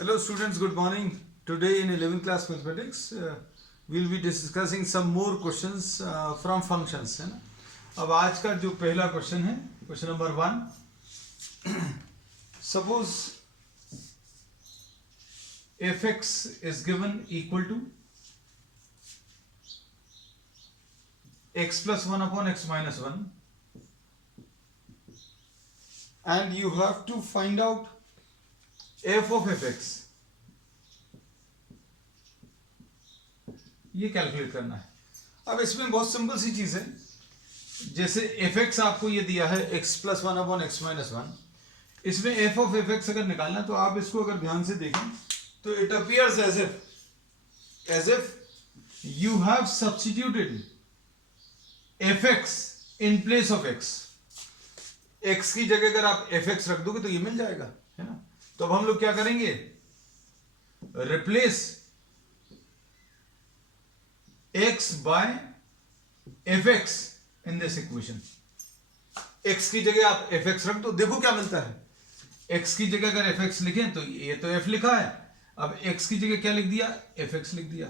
Hello students, good morning. Today in 11th class mathematics, we'll be discussing some more questions from functions, है ना. अब आज का जो पहला क्वेश्चन है, question number 1. Suppose fx is given equal to x plus 1 upon x minus 1, and you have to find out f of fx. ये calculate करना है. अब इसमें बहुत सिंपल सी चीज है. जैसे fx आपको ये दिया है x plus 1 upon x minus 1. इसमें f of fx अगर निकालना तो आप इसको अगर ध्यान से देखें तो it appears as if you have substituted fx in place of x. x की जगह अगर आप fx रख दोगे तो ये मिल जाएगा, है ना. तो अब हम लोग क्या करेंगे, replace x by fx in this equation. x की जगह आप fx रख दो, देखो क्या मिलता है. x की जगह अगर fx लिखें तो ये तो f लिखा है, अब x की जगह क्या लिख दिया, fx लिख दिया.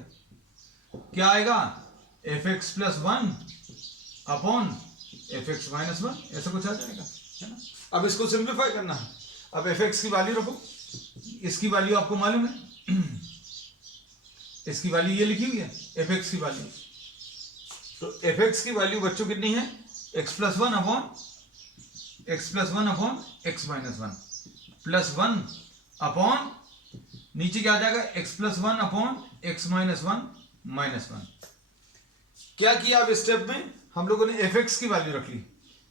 क्या आएगा, fx plus 1 upon fx minus 1, ऐसा कुछ आ जाएगा, है ना. अब इसको सिंप्लीफाई करना है. अब fx की वैल्यू रखो, इसकी वैल्यू आपको मालूम है, इसकी वैल्यू ये लिखी हुई है, fx की वैल्यू. तो fx की वैल्यू बच्चों कितनी है, x plus 1 upon x minus 1 plus 1 upon नीचे क्या आ जाएगा, x plus 1 upon x minus 1 minus 1. क्या किया अब स्टेप में, हम लोगों ने fx की वैल्यू रख ली.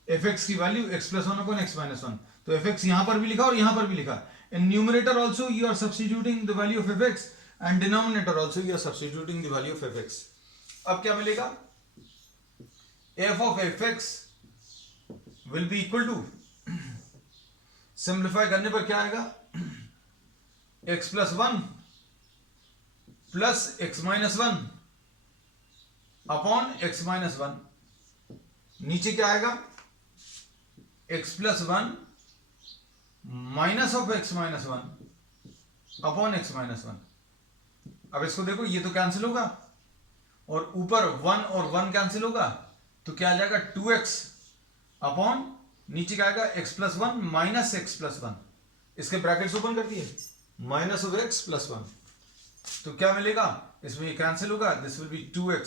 fx की value x plus 1 upon x minus 1, तो fx यहां पर भी लिखा और यहां पर भी लिखा. In numerator also you are substituting the value of fx and denominator also you are substituting the value of fx. अब क्या मिलेगा, f of fx will be equal to, simplify करने पर क्या आएगा, x plus 1 plus x minus 1 upon x minus 1. नीचे क्या आएगा, x plus 1 minus of x minus 1 upon x minus 1. अब इसको देखो, ये तो कैंसिल होगा और ऊपर 1 और 1 कैंसिल होगा, तो क्या आ जाएगा 2x अपॉन नीचे क्या आएगा x plus 1 minus x plus 1. इसके ब्रैकेट्स ओपन कर दिए, माइनस ऑफ x plus 1. तो क्या मिलेगा, इसमें ये कैंसिल होगा, this will be 2x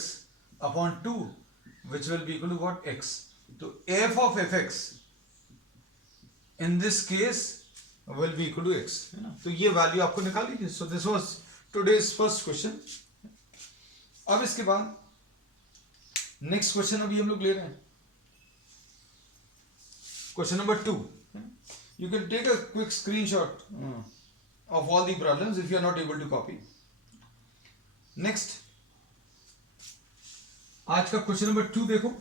upon 2 which will be equal to what, x. तो f of fx in this case will be equal to x, है ना. तो ये वैल्यू आपको निकाल लीजिए. So this was today's first question. अब इसके बाद नेक्स्ट क्वेश्चन अभी हम लोग ले रहे हैं, question number 2. You can take a quick screenshot of all the problems if you are not able to copy. Next, आज का क्वेश्चन नंबर 2 देखो.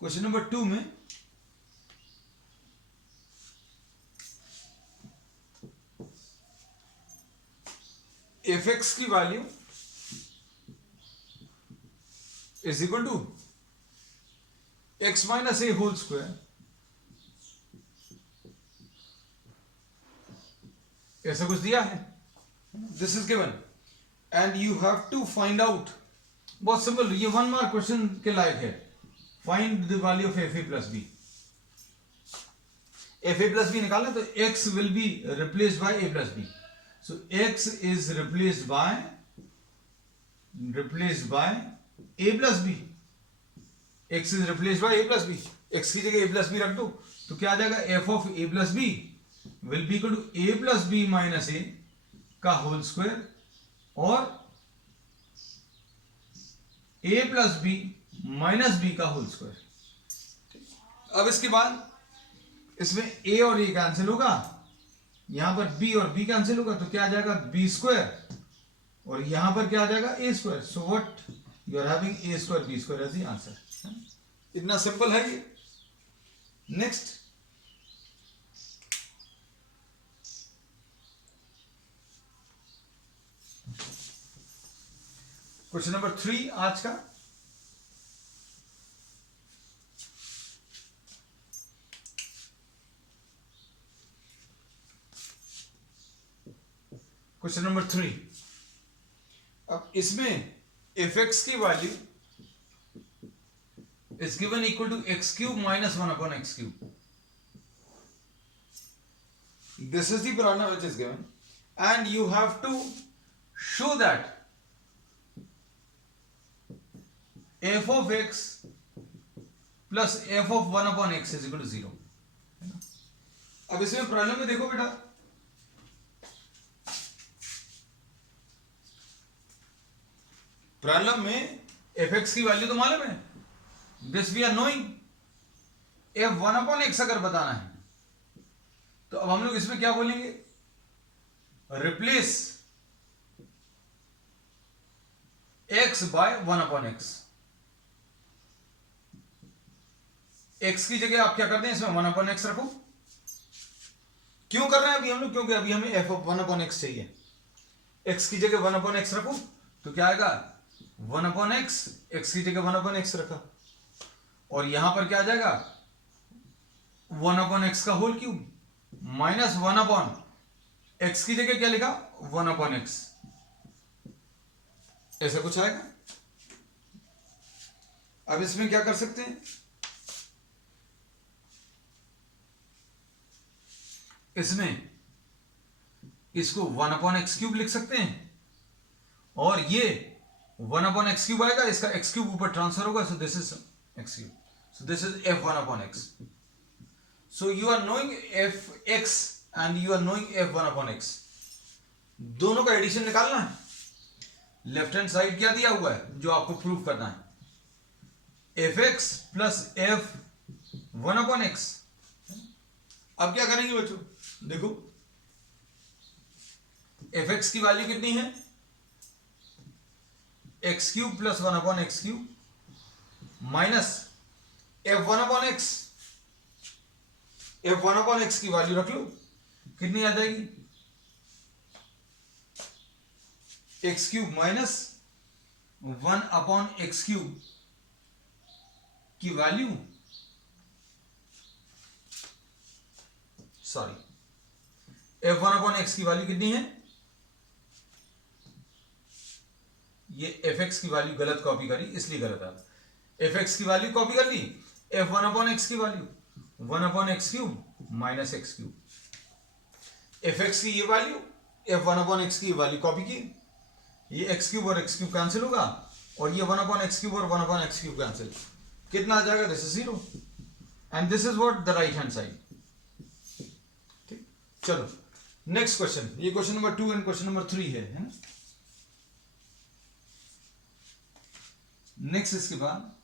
क्वेश्चन नंबर 2 में fx की value is equal to x minus a whole square. ऐसा कुछ दिया है, this is given and you have to find out. बहुत सिंपल, ये 1 मार्क क्वेश्चन के लायक है. Find the value of fa plus b. fa plus b निकालना तो x will be replaced by a plus b. So x is replaced by a plus b. x is replaced by a plus b. x की जगह a plus b रख दो तो क्या आ जाएगा, f of a plus b will be equal to a plus b minus a का whole square और a plus b minus b का होल स्क्वायर. अब इसके बाद इसमें a और a कैंसिल होगा, यहां पर b और b कैंसिल होगा, तो क्या आ जाएगा b स्क्वायर और यहां पर क्या आ जाएगा a square. So what you are having a square b square as the answer. इतना सिंपल है ये. नेक्स्ट, क्वेश्चन नंबर 3 आज का। क्वेश्चन नंबर 3, अब इसमें एफ एक्स की value is given equal to x cube minus 1 upon x cube. This is the problem which is given, and you have to show that f of x plus f of 1 upon x is equal to 0. अब इसमें problem में देखो बेटा, problem में F x की value तो मालूम है, this we are knowing, f 1 upon x अगर बताना है तो अब हम लोग इसमें क्या बोलेंगे, replace x by 1 upon x. X की जगह आप क्या करते हैं, इसमें 1 अपॉन एक्स रखो। क्यों कर रहे हैं अभी हम लोग, क्योंकि अभी हमें एफ ऑफ 1 अपॉन एक्स चाहिए। एक्स की जगह 1 अपॉन एक्स रखो तो क्या आएगा, 1 अपॉन एक्स, एक्स की जगह 1 अपॉन एक्स रखा, और यहां पर क्या आ जाएगा, 1 अपॉन एक्स का whole cube minus 1 upon x की जगह क्या लिखा, 1 अपॉन एक्स, ऐसा कुछ आएगा। अब इसमें क्या कर सकते हैं, इसमें इसको 1 अपॉन एक्स क्यूब लिख सकते हैं, और ये 1 अपॉन एक्स क्यूब आएगा, इसका एक्स क्यूब ऊपर ट्रांसफर होगा, so this is x cube, so this is f 1 upon x. So you are knowing f x and you are knowing f 1 upon x, दोनों का एडिशन निकालना है। Left hand side क्या दिया हुआ है जो आपको प्रूव करना है, F x plus F 1 upon x. अब क्या करेंगे बच्चों, देखो एफ एक्स की वैल्यू कितनी है, x cube plus 1 upon x cube minus f 1 upon x. F 1 upon x की वैल्यू रख लो, कितनी आ जाएगी, x cube minus 1 upon x cube की value, sorry f 1 upon x की वैल्यू कितनी है, ये एफ एक्स की वैल्यू गलत कॉपी करी इसलिए गलत आ, एफ एक्स की वैल्यू कॉपी कर ली, एफ 1 अपॉन एक्स की value 1 upon x cube minus x cube, F x की ये वैल्यू एफ 1 अपॉन एक्स की वैल्यू कॉपी की, ये एक्स क्यूब और एक्स क्यूब कैंसिल होगा, और ये 1 अपॉन एक्स क्यूब और 1 अपॉन एक्स क्यूब कैंसिल, कितना आ जाएगा, this is 0 and this is what the right hand side. ठीक, चलो नेक्स्ट क्वेश्चन, ये question number 2 and question number 3 है ना। नेक्स्ट इसके बाद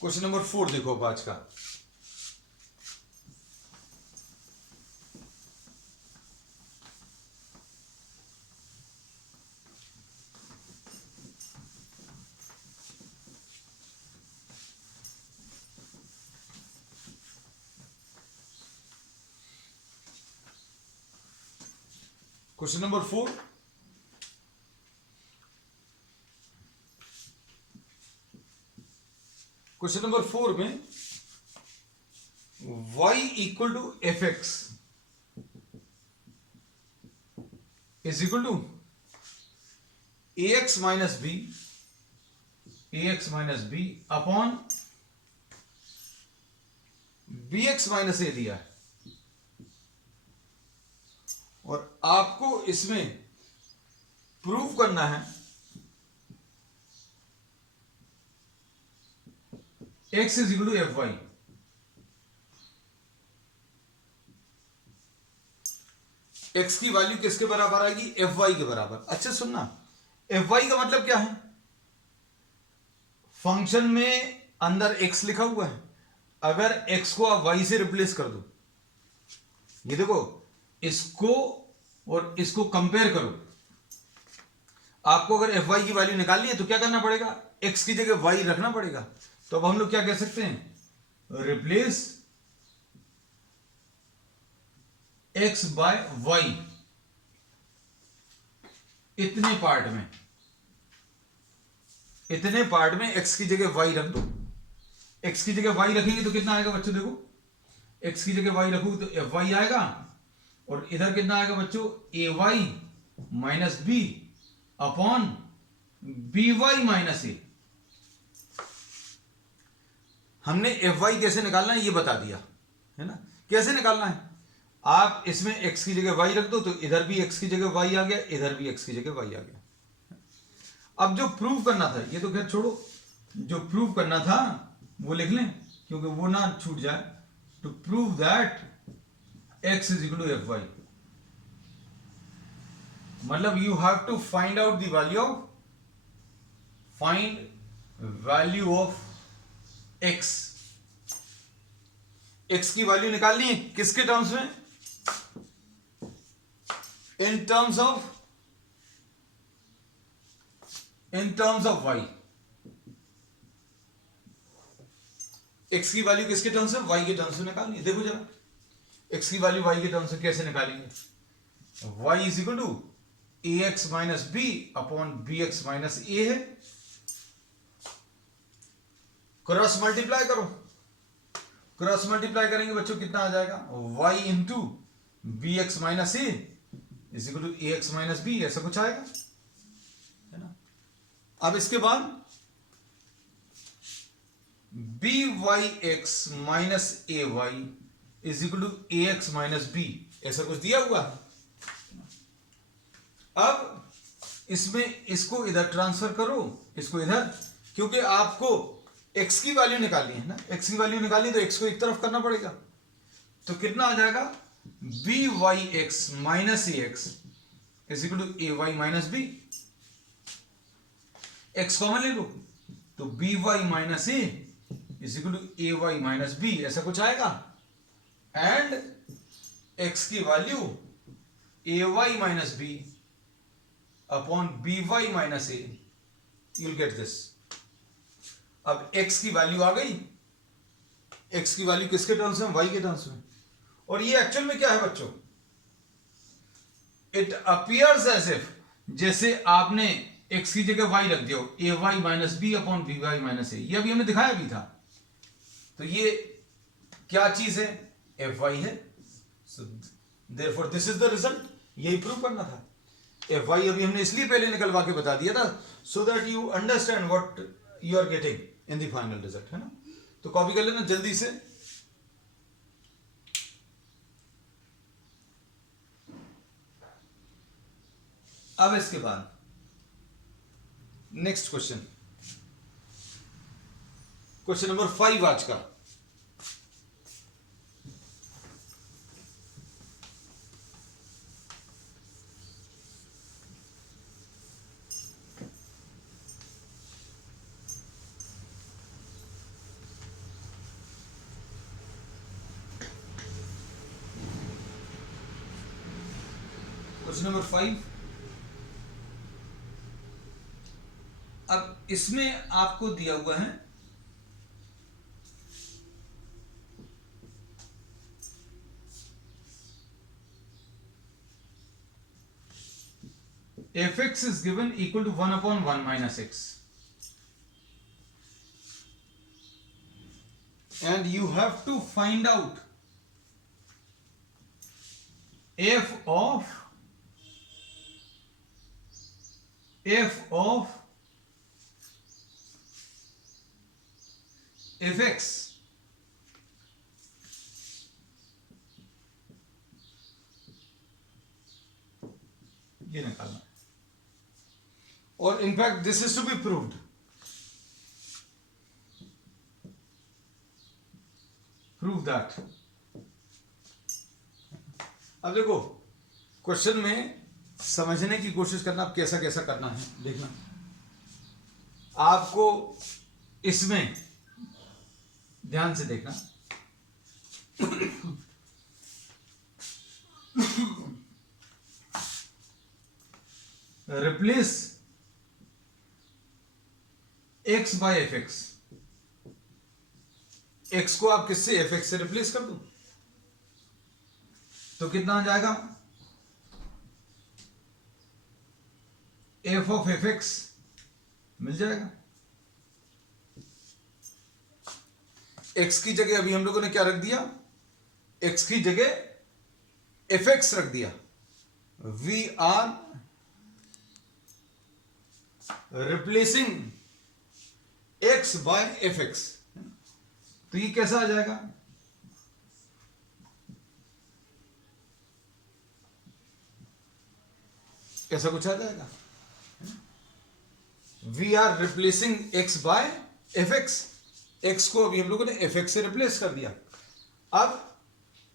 क्वेश्चन नंबर 4 देखो अब आज का। क्वेश्चन नंबर 4, क्वेश्चन नंबर 4 में y equal to f x is equal to a x minus b upon b x minus a दिया है, और आपको इसमें प्रूव करना है x is equal to f y. x की वैल्यू किसके बराबर आएगी, एफ वाई के बराबर। अच्छा सुनना, एफ वाई का मतलब क्या है, फंक्शन में अंदर x लिखा हुआ है, अगर x को आप y से रिप्लेस कर दो, ये देखो इसको और इसको कंपेयर करो, आपको अगर एफ वाई की वैल्यू निकालनी है तो क्या करना पड़ेगा, x की जगह y रखना पड़ेगा। तो अब हम लोग क्या कह सकते हैं, रिप्लेस एक्स बाय वाई, इतने पार्ट में एक्स की जगह वाई रख दो। एक्स की जगह वाई रखेंगे तो कितना आएगा बच्चों, देखो एक्स की जगह वाई रखोगे तो एफ वाई आएगा, और इधर कितना आएगा बच्चों, a y minus b upon b y minus a. हमने एफ वाई कैसे निकालना है ये बता दिया है ना, कैसे निकालना है। आप इसमें एक्स की जगह वाई रख दो तो इधर भी एक्स की जगह वाई आ गया, इधर भी एक्स की जगह वाई आ गया। अब जो प्रूव करना था, ये तो खैर छोड़ो, जो प्रूव करना था वो लिख लें क्योंकि वो ना छूट जाए। To prove that x is equal to f y, मतलब you have to find out the value of x। x की वैल्यू निकालनी है किसके टर्म्स में, in terms of y। x की वैल्यू किसके टर्म्स में, y के टर्म्स में निकालनी है। देखो जरा x की वैल्यू y के टर्म्स में कैसे निकालेंगे, y is equal to ax minus b upon bx minus a है, क्रॉस मल्टीप्लाई करो। क्रॉस मल्टीप्लाई करेंगे बच्चों कितना आ जाएगा, y into b x minus a is equal to a x minus b, ऐसा कुछ आएगा है ना। अब इसके बाद b y x minus a y is equal to a x minus b, ऐसा कुछ दिया हुआ है। अब इसमें इसको इधर ट्रांसफर करो, इसको इधर, क्योंकि आपको x की वैल्यू निकालनी है ना, x की वैल्यू निकालनी तो x को एक तरफ करना पड़ेगा। तो कितना आ जाएगा, b y x minus a x is equal to a y minus b. X common ले लो तो b y minus a is equal to a y minus b, ऐसा कुछ आएगा। एंड x की value a y minus b upon b y minus a, you'll get this. अब x की value आ गई, x की वैल्यू किसके टर्म्स में, y के टर्म्स में। और ये एक्चुअल में क्या है बच्चों, इट अपीयर्स एज इफ, जैसे आपने x की जगह y रख दिया a y minus b upon b y minus a, ये अभी हमने दिखाया भी था। तो ये क्या चीज है, एफ वाई है। So therefore this is the result, यही प्रूव करना था। एफ वाई अभी हमने इसलिए पहले निकलवा के बता दिया था so that you understand what you are getting in the final result, है ना। तो कॉपी कर लेना जल्दी से। अब इसके बाद नेक्स्ट क्वेश्चन, क्वेश्चन नंबर 5 आज का। Question number 5। अब इसमें आपको दिया हुआ है fx is given equal to 1 upon 1 minus x, and you have to find out f of fx ये निकालना। और in fact this is to be proved. Prove that. अब देखो क्वेश्चन में समझने की कोशिश करना, अब कैसा कैसा करना है देखना। आपको इसमें ध्यान से देखना। Replace x by f x, x को आप किससे, एफ एक्स से रिप्लेस कर दो। तो कितना आ जाएगा, एफ ऑफ एफ एक्स मिल जाएगा। एक्स की जगह अभी हम लोगों ने क्या रख दिया, एक्स की जगह एफ एक्स रख दिया। We are replacing x by f x. तो ये कैसा आ जाएगा, ऐसा कुछ आ जाएगा। We are replacing x by f x. X को अभी हम लोगों ने एफ एक्स से रिप्लेस कर दिया। अब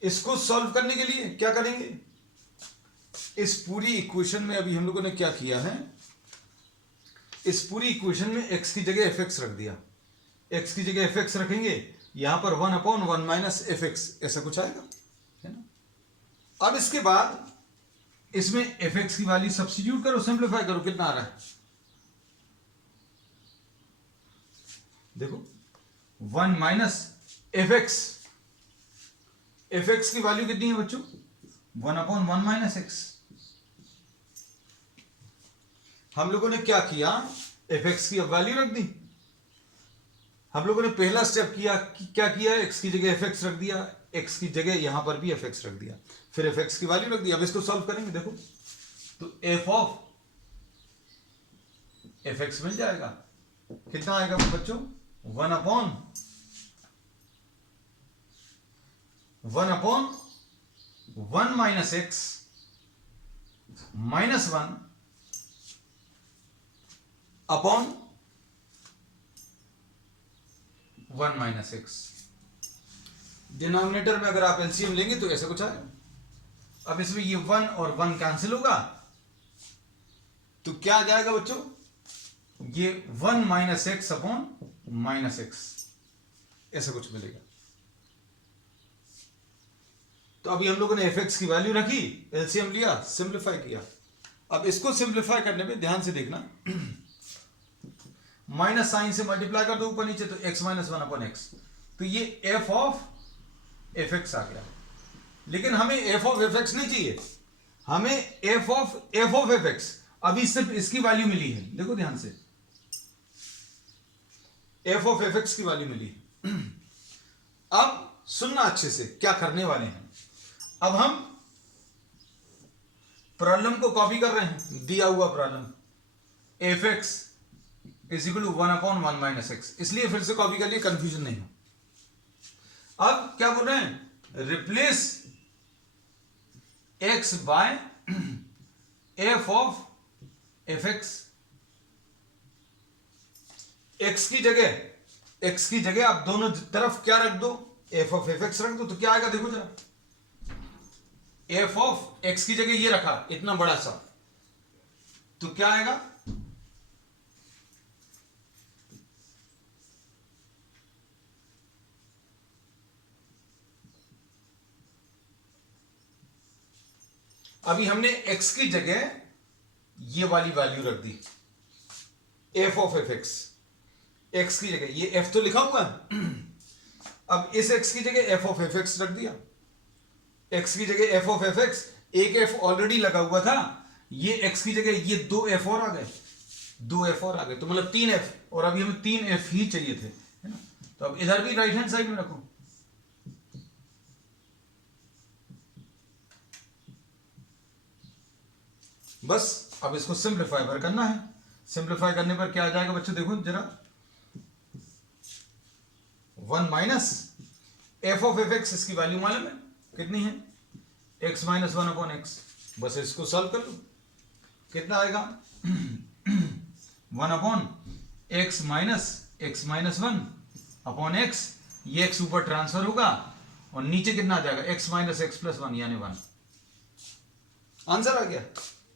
इसको सॉल्व करने के लिए क्या करेंगे, इस पूरी इक्वेशन में अभी हम लोगों ने क्या किया है, इस पूरी इक्वेशन में एक्स की जगह एफ एक्स रख दिया। एक्स की जगह एफ एक्स रखेंगे, यहां पर 1/1 माइनस एफ एक्स ऐसा कुछ आएगा, है ना। अब इसके बाद इसमें एफ एक्स की वैल्यू सब्स्टिट्यूट करो, सिंप्लीफाई करो, कितना आ रहा है देखो, 1 minus f x. F x की वैल्यू कितनी है बच्चों, 1/1 माइनस एक्स। हम लोगों ने क्या किया, एफ एक्स की वैल्यू रख दी। हम लोगों ने पहला स्टेप किया, क्या किया, एक्स की जगह एफ एक्स रख दिया, एक्स की जगह यहां पर भी एफ एक्स रख दिया, फिर एफ एक्स की वैल्यू रख दी। अब इसको सॉल्व करेंगे, देखो तो एफ ऑफ एफ एक्स मिल जाएगा। कितना आएगा बच्चों, 1/1 minus x minus 1 upon 1 minus x. Denominator में अगर आप एलसीएम लेंगे तो ऐसा कुछ आएगा। अब इसमें ये 1 और 1 कैंसिल होगा, तो क्या आ जाएगा बच्चों, ये 1 minus x upon minus x ऐसा कुछ मिलेगा। तो अभी हम लोगों ने एफ एक्स की वैल्यू रखी, एलसीएम लिया, सिंप्लीफाई किया। अब इसको सिंप्लीफाई करने में ध्यान से देखना, माइनस साइन से मल्टीप्लाई कर दो ऊपर नीचे, तो x माइनस 1 अपॉन एक्स, तो ये एफ ऑफ एफ एक्स आ गया। लेकिन हमें एफ ऑफ एफ एक्स नहीं चाहिए, हमें एफ ऑफ एफ एक्स। अभी सिर्फ इसकी वैल्यू मिली है, देखो ध्यान से, एफ ऑफ एफ एक्स की वैल्यू मिली है। अब सुनना अच्छे से, क्या करने वाले हैं, अब हम प्रॉब्लम को कॉपी कर रहे हैं, दिया हुआ problem f x is equal to 1/1 minus x, इसलिए फिर से कॉपी कर लिए, कंफ्यूजन नहीं हो। अब क्या बोल रहे हैं, replace x by f of f x. X की जगह आप दोनों तरफ क्या रख दो, एफ ऑफ एफ एक्स रख दो, तो क्या आएगा देखो जरा, एफ ऑफ एक्स की जगह ये रखा इतना बड़ा सा, तो क्या आएगा, अभी हमने x की जगह ये वाली वैल्यू रख दी, f of f x. X की जगह ये f तो लिखा हुआ है, अब इस x की जगह एफ ऑफ एफ एक्स रख दिया। x की जगह एफ ऑफ एफ एक्स, एक f ऑलरेडी लगा हुआ था, ये x की जगह ये 2f और आ गए, 2f और आ गए, तो मतलब 3f, और अभी हमें 3f ही चाहिए थे, है ना। तो अब इधर भी राइट हैंड साइड में रखो, बस अब इसको सिंप्लीफाई पर करना है। सिंप्लीफाई करने पर क्या आ जाएगा बच्चों, देखो जरा, 1 minus F of f x, इसकी वैल्यू मालूम है कितनी है, x माइनस 1 अपॉन एक्स। बस इसको सॉल्व कर लो, कितना आएगा 1 upon x minus 1 upon x, ये x ऊपर ट्रांसफर होगा और नीचे कितना आ जाएगा, x माइनस एक्स प्लस 1 यानी 1। आंसर आ गया,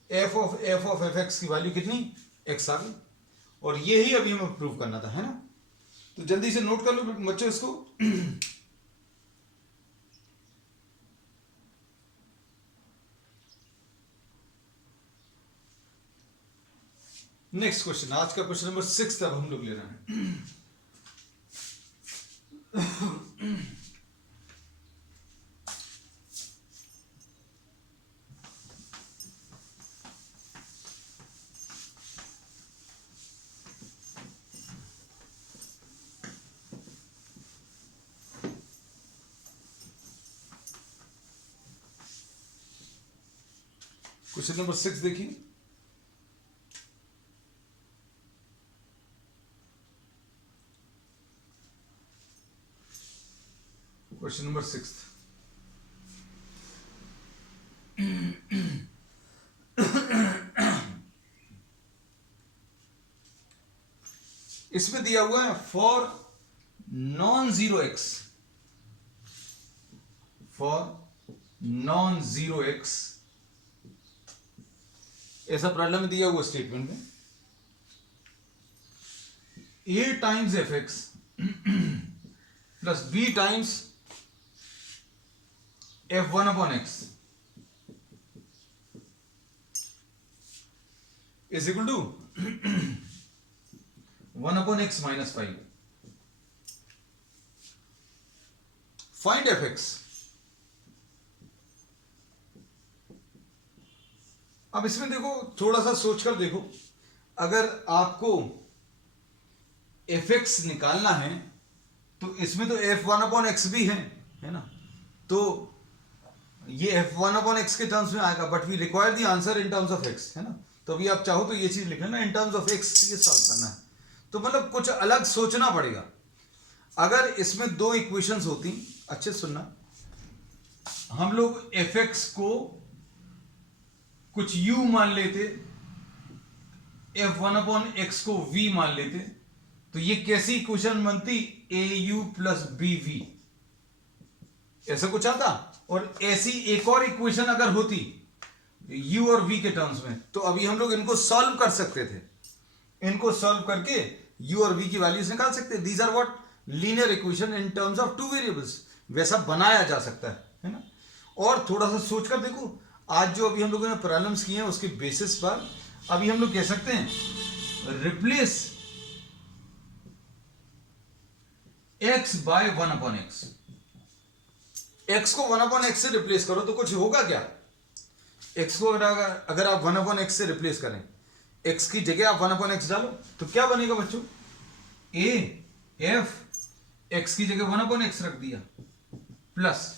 एफ ऑफ एफ एक्स की वैल्यू कितनी, x आ गई। और ये ही अभी हमें प्रूव करना था, है ना। तो जल्दी से नोट कर लो बच्चों इसको। नेक्स्ट क्वेश्चन, आज का क्वेश्चन नंबर 6 अब हम लोग ले रहे हैं। क्वेश्चन नंबर 6 देखिए। क्वेश्चन नंबर 6, इसमें दिया हुआ है for non zero x, for non zero x, ऐसा प्रॉब्लम दिया हुआ स्टेटमेंट में a times f x plus b times f one upon x is equal to 1 upon x minus 5. Find fx. अब इसमें देखो, थोड़ा सा सोचकर देखो, अगर आपको fx निकालना है तो इसमें तो f1 upon x भी है ना, तो ये f1 upon x के टर्म्स में आएगा, but we require the answer in terms of x, है ना। तो अभी आप चाहो तो ये चीज लिख लेना, इन टर्म्स ऑफ x ये सॉल्व करना है, तो मतलब कुछ अलग सोचना पड़ेगा। अगर इसमें दो इक्वेशंस होती, अच्छे सुनना, हम लोग fx को कुछ u मान लेते, f1 अपॉन x को v मान लेते, तो ये कैसी इक्वेशन बनती, au प्लस bv, ऐसा कुछ आता। और ऐसी एक और इक्वेशन अगर होती u और v के टर्म्स में, तो अभी हम लोग इनको सॉल्व कर सकते थे, इनको सॉल्व करके u और v की वैल्यूज निकाल सकते हैं। These are what, linear equation in terms of two variables, वैसा बनाया जा सकता है ना। और थोड़ा सा सोचकर देखो, आज जो अभी हम लोगों ने प्रॉब्लम्स किए हैं उसके बेसिस पर अभी हम लोग कह सकते हैं replace x by 1 upon x, x को 1 अपॉन एक्स से रिप्लेस करो तो कुछ होगा क्या। x को अगर आप 1 अपॉन एक्स से रिप्लेस करें, x की जगह आप 1 अपॉन एक्स डालो तो क्या बनेगा बच्चों, a f x की जगह 1 अपॉन एक्स रख दिया, प्लस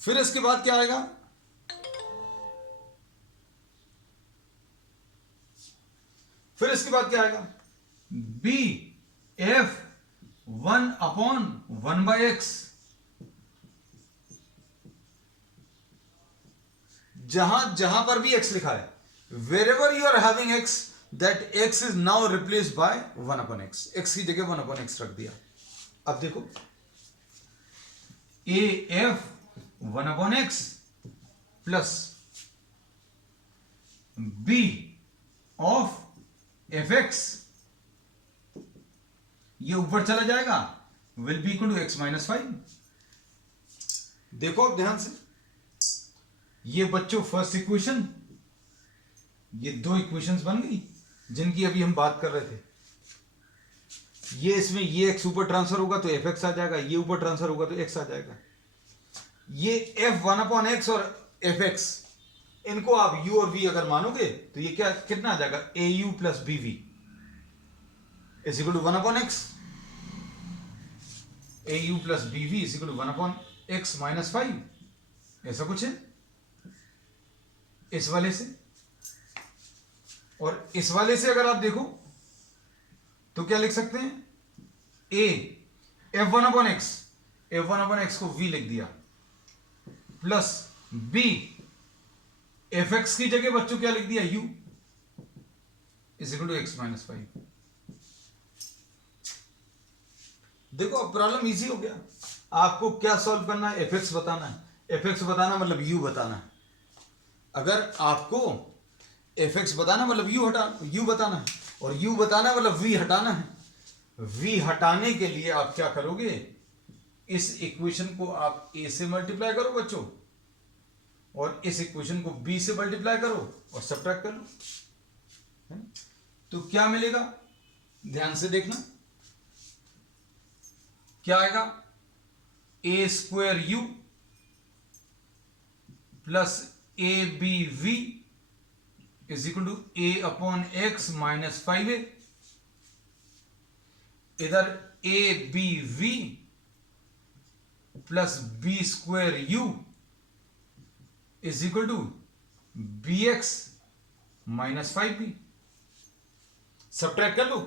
फिर इसके बाद क्या आएगा, फिर इसके बाद क्या आएगा, b f 1 upon 1 by x, जहां जहां पर भी x लिखा है, wherever you are having x, that x is now replaced by 1 upon x, x की जगह 1 upon x रख दिया। अब देखो a f 1 upon x plus b of fx, ये ऊपर चला जाएगा, will be equal to x minus 5। देखो अब ध्यान से, ये बच्चों फर्स्ट इक्वेशन, ये दो इक्वेशंस बन गई जिनकी अभी हम बात कर रहे थे। ये इसमें ये x ऊपर ट्रांसफर होगा तो fx आ जाएगा, ये ऊपर ट्रांसफर होगा तो x आ जाएगा। ये f1 अपॉन x और fx, इनको आप u और v अगर मानोगे तो ये क्या कितना आ जाएगा, au plus bv is equal to 1 upon x, au plus bv is equal to 1 upon x minus 5, ऐसा कुछ है इस वाले से। और इस वाले से अगर आप देखो तो क्या लिख सकते हैं, a f1 upon x, f1 upon x को v लिख दिया, प्लस b fx की जगह बच्चों क्या लिख दिया, u is equal to x minus 5। देखो अब प्रॉब्लम इजी हो गया, आपको क्या सॉल्व करना है, fx बताना है, fx बताना मतलब u बताना है। अगर आपको fx बताना मतलब u बताना है, और u बताना मतलब v हटाना है। v हटाने के लिए आप क्या करोगे, इस इक्वेशन को आप a से मल्टीप्लाई करो बच्चों, और इस इक्वेशन को b से मल्टीप्लाई करो और सब्ट्रैक्ट कर लो, तो क्या मिलेगा, ध्यान से देखना क्या आएगा, a square u plus a b v is equal to a upon x minus 5a, इधर a b v plus b square u is equal to b x minus 5b। Subtract कर लो।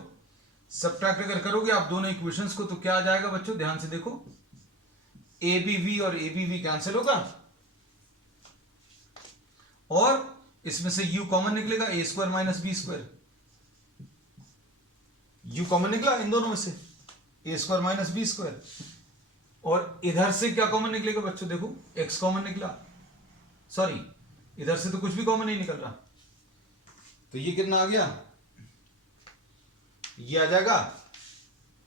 सब्ट्रैक्ट अगर करोगे आप दोनों equations को तो क्या आ जाएगा बच्चों, ध्यान से देखो, ए बी वी और ए बी वी कैंसिल होगा और इसमें से u कॉमन निकलेगा, a square minus b square. u common निकला इन दोनों में से, a square minus b square. और इधर से क्या कॉमन निकलेगा बच्चों, देखो x कॉमन निकला, सॉरी इधर से तो कुछ भी कॉमन नहीं निकल रहा, तो ये कितना आ गया, ये आ जाएगा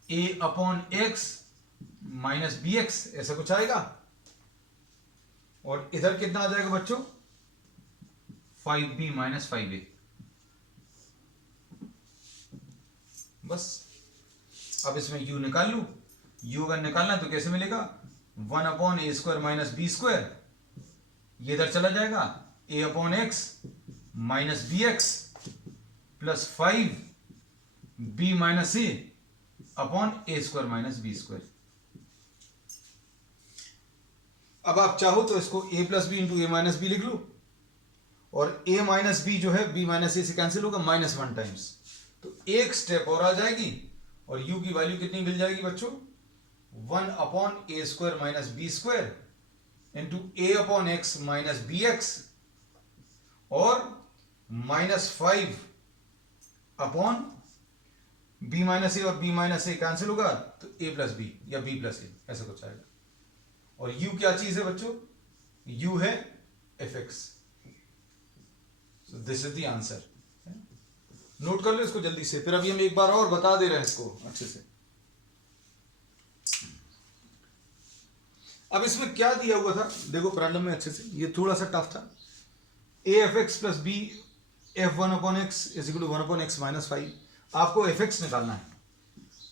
a upon x minus b x, ऐसा कुछ आएगा। और इधर कितना आ जाएगा बच्चों, 5b माइनस 5a। बस अब इसमें u निकाल लू। u अगर निकालना है तो कैसे मिलेगा, 1 upon a square minus b square, ये इधर चला जाएगा, a upon x minus b x plus 5b minus a upon a square minus b square. अब आप चाहो तो इसको a plus b into a minus b लिख लो, और a माइनस बी जो है b माइनस ए से कैंसिल होगा -1 टाइम्स, तो एक स्टेप और आ जाएगी और u की वैल्यू कितनी मिल जाएगी बच्चों, 1 upon a square minus b square into a upon x minus b x और -5 अपॉन b माइनस ए, और b माइनस ए कैंसिल होगा तो a प्लस बी या b प्लस ए, ऐसा कुछ आएगा। और u क्या चीज है बच्चों, u है fx। So this is the answer. Note कर लो इसको जल्दी से, फिर अभी हम एक बार और बता दे रहे हैं इसको अच्छे से। अब इसमें क्या दिया हुआ था देखो प्रॉब्लम में अच्छे से, ये थोड़ा सा टफ था। A F x plus B f one upon x is equal to 1 upon x minus 5। आपको एफ एक्स निकालना है।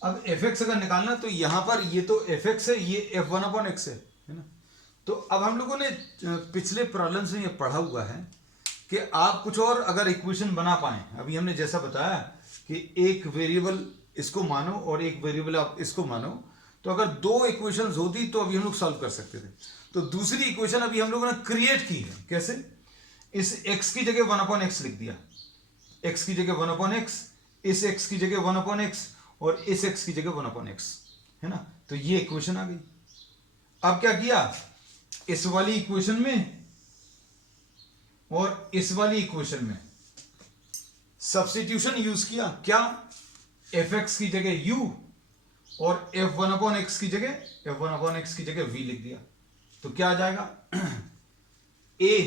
अब एफ एक्स अगर निकालना तो यहां पर ये तो एफ एक्स है, ये एफ वन अपॉन एक्स है ना। तो अब हम लोगों ने पिछले प्रॉब्लम्स में ये पढ़ा हुआ है कि आप कुछ और अगर इक्वेशन बना पाए, अभी हमने जैसा बताया कि एक वेरिएबल इसको मानो और एक वेरिएबल आप इसको मानो, तो अगर दो इक्वेशंस होती तो अभी हम लोग सॉल्व कर सकते थे। तो दूसरी इक्वेशन अभी हम लोगों ने क्रिएट की है, कैसे, इस x की जगह 1 अपॉन एक्स लिख दिया, x की जगह 1 अपॉन एक्स, इस x की जगह 1 अपॉन एक्स और इस x की जगह 1 अपॉन एक्स, है ना। तो ये इक्वेशन आ गई। अब क्या किया, इस वाली इक्वेशन में और इस वाली इक्वेशन में सब्स्टिट्यूशन यूज किया, क्या, fx की जगह u और f1 अपॉन एक्स की जगह f1 अपॉन एक्स की जगह v लिख दिया। तो क्या आ जाएगा a।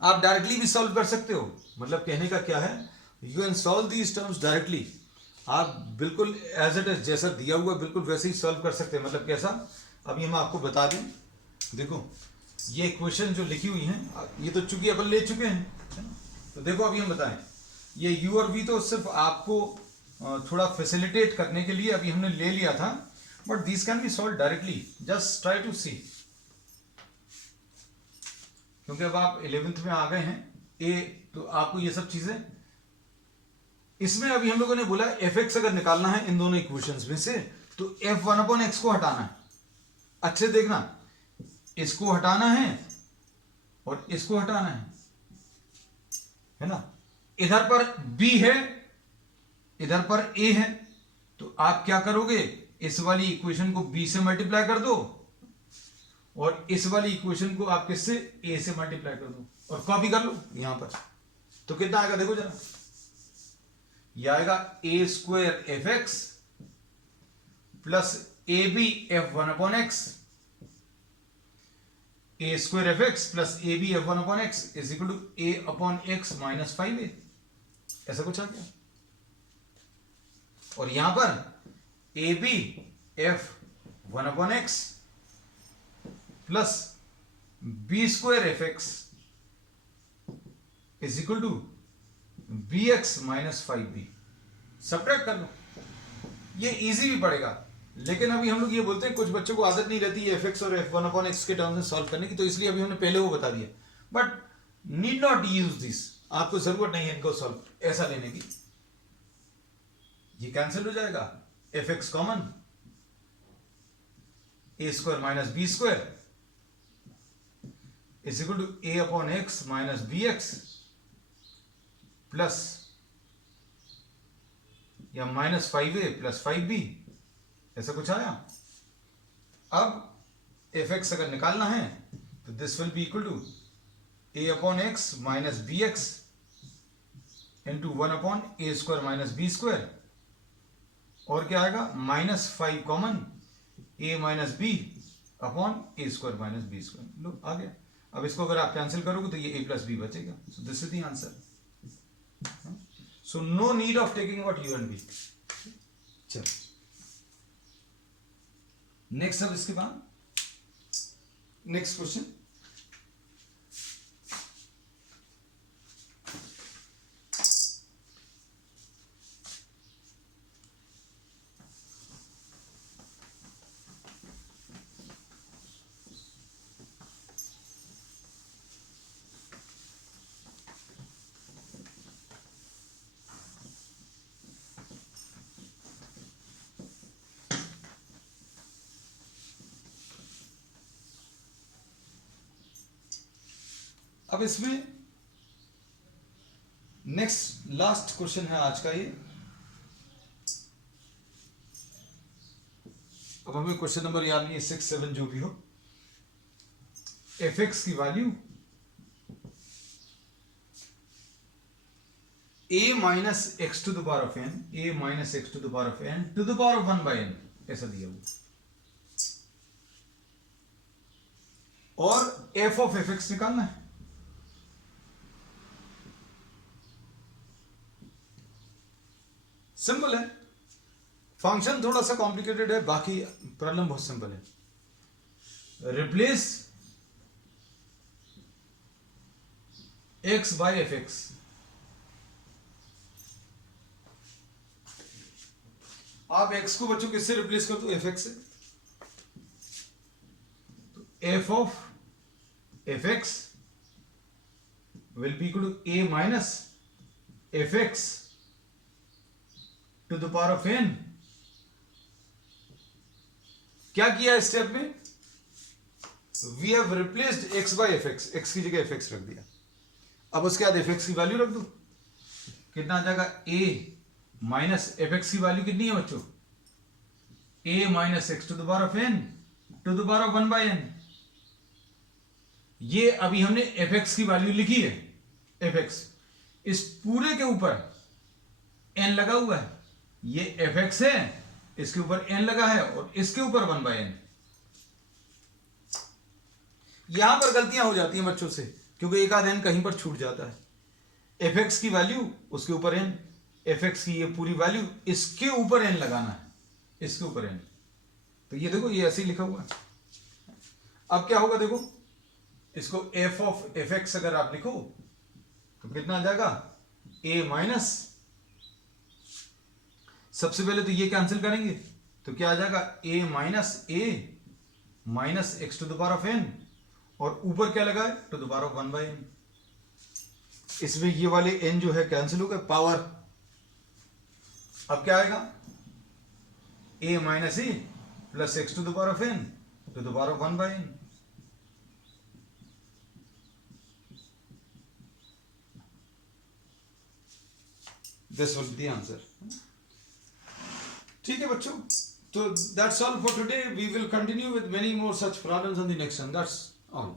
आप डायरेक्टली भी सॉल्व कर सकते हो, मतलब कहने का क्या है, you can solve these terms directly. आप बिल्कुल एज इट इज जैसा दिया हुआ बिल्कुल वैसे ही सॉल्व कर सकते हैं। मतलब कैसा, अभी हम आपको बता दें, देखो ये इक्वेशन जो लिखी हुई है, ये तो चूंकि अपन ले चुके हैं, है ना। तो देखो अभी हम बताएं, ये u और v तो सिर्फ आपको थोड़ा फैसिलिटेट करने के लिए अभी हमने ले लिया था, but this can be solve directly, just try to see. क्योंकि अब आप 11th में आ गए हैं ए, तो आपको ये सब चीजें, इसमें अभी हम लोगों ने बोला एफ एक्स अगर निकालना है इन दोनों इक्वेशंस में से, तो एफ वन अपॉन एक्स को हटाना है। अच्छे देखना, इसको हटाना है और इसको हटाना है ना। इधर पर b है, इधर पर a है, तो आप क्या करोगे, इस वाली इक्वेशन को b से मल्टीप्लाई कर दो और इस वाली इक्वेशन को आप किससे, a से मल्टीप्लाई कर दो और कॉपी कर लो यहां पर। तो कितना आएगा देखो जरा, यह आएगा a square f x plus a b f one upon x, a square f x plus a b f one upon x is equal to a upon x minus 5a, ऐसा कुछ आ गया। और यहां पर a b f one upon x plus b square f x is equal to b x minus 5b। Subtract कर लो, ये इजी भी पड़ेगा, लेकिन अभी हम लोग ये बोलते हैं कुछ बच्चों को आदत नहीं रहती है एफ एक्स और एफ वन अपॉन एक्स के टर्म्स में सॉल्व करने की, तो इसलिए अभी हमने पहले वो बता दिया। But need not use this, आपको जरूरत नहीं है इनको सॉल्व ऐसा लेने की। ये कैंसिल हो जाएगा, f x common, a square minus b square is equal to a upon x minus b x plus या माइनस 5a प्लस 5b, ऐसा कुछ आया। अब एफ एक्स अगर निकालना है तो this will be equal to a upon x minus b x into 1 upon a square minus b square, और क्या आएगा -5 common a minus b upon a square minus b square. लो आ गया। अब इसको अगर आप कैंसिल करोगे तो ये a प्लस बी बचेगा। So this is the answer. So no need of taking what you and b. चलो नेक्स्ट, अब इसके बाद नेक्स्ट क्वेश्चन। अब इसमें नेक्स्ट लास्ट क्वेश्चन है आज का ये। अब हमें क्वेश्चन नंबर याद नहीं है, 6, 7 जो भी हो। एफ एक्स की value a minus x to the power of n, a minus x to the power of n to the power of 1 by n, ऐसा दिया हुआ। और एफ ऑफ एफ एक्स निकालना है। सिंपल है, फंक्शन थोड़ा सा कॉम्प्लिकेटेड है, बाकी प्रॉब्लम बहुत सिंपल है। Replace x by f x. आप x को बच्चों किससे रिप्लेस कर दो? एफ एक्स से। तो f of f x will be equal to a minus f x to the power of n। क्या किया इस स्टेप में? We have replaced x by f x, x की जगह एफ एक्स रख दिया। अब उसके बाद एफ एक्स की वैल्यू रख दो, कितना आ जाएगा? a माइनस एफ एक्स की वैल्यू कितनी है बच्चों? a minus x to the power of n to the power of 1 by n। ये अभी हमने एफ एक्स की वैल्यू लिखी है। एफ एक्स इस पूरे के ऊपर n लगा हुआ है, ये एफ एक्स है, इसके ऊपर n लगा है और इसके ऊपर 1 बाई n। यहां पर गलतियां हो जाती हैं बच्चों से, क्योंकि एक आध n कहीं पर छूट जाता है। एफ एक्स की वैल्यू उसके ऊपर n, एफ एक्स की ये पूरी वैल्यू इसके ऊपर n लगाना है, इसके ऊपर n। तो ये देखो, ये ऐसे ही लिखा हुआ है। अब क्या होगा देखो, इसको एफ ऑफ एफ एक्स अगर आप लिखो तो कितना आ जाएगा? a माइनस, सबसे पहले तो ये कैंसिल करेंगे तो क्या आ जाएगा? a minus a minus x to the power of n, और ऊपर क्या लगा है? To the power of 1 by n। इसमें ये वाले n जो है कैंसिल हो गए, पावर। अब क्या आएगा? a minus a plus x to the power of n to the power of 1 by n। This will be the answer. ठीक है बच्चों, तो that's all for today. We will continue with many more such problems on the next one. That's all.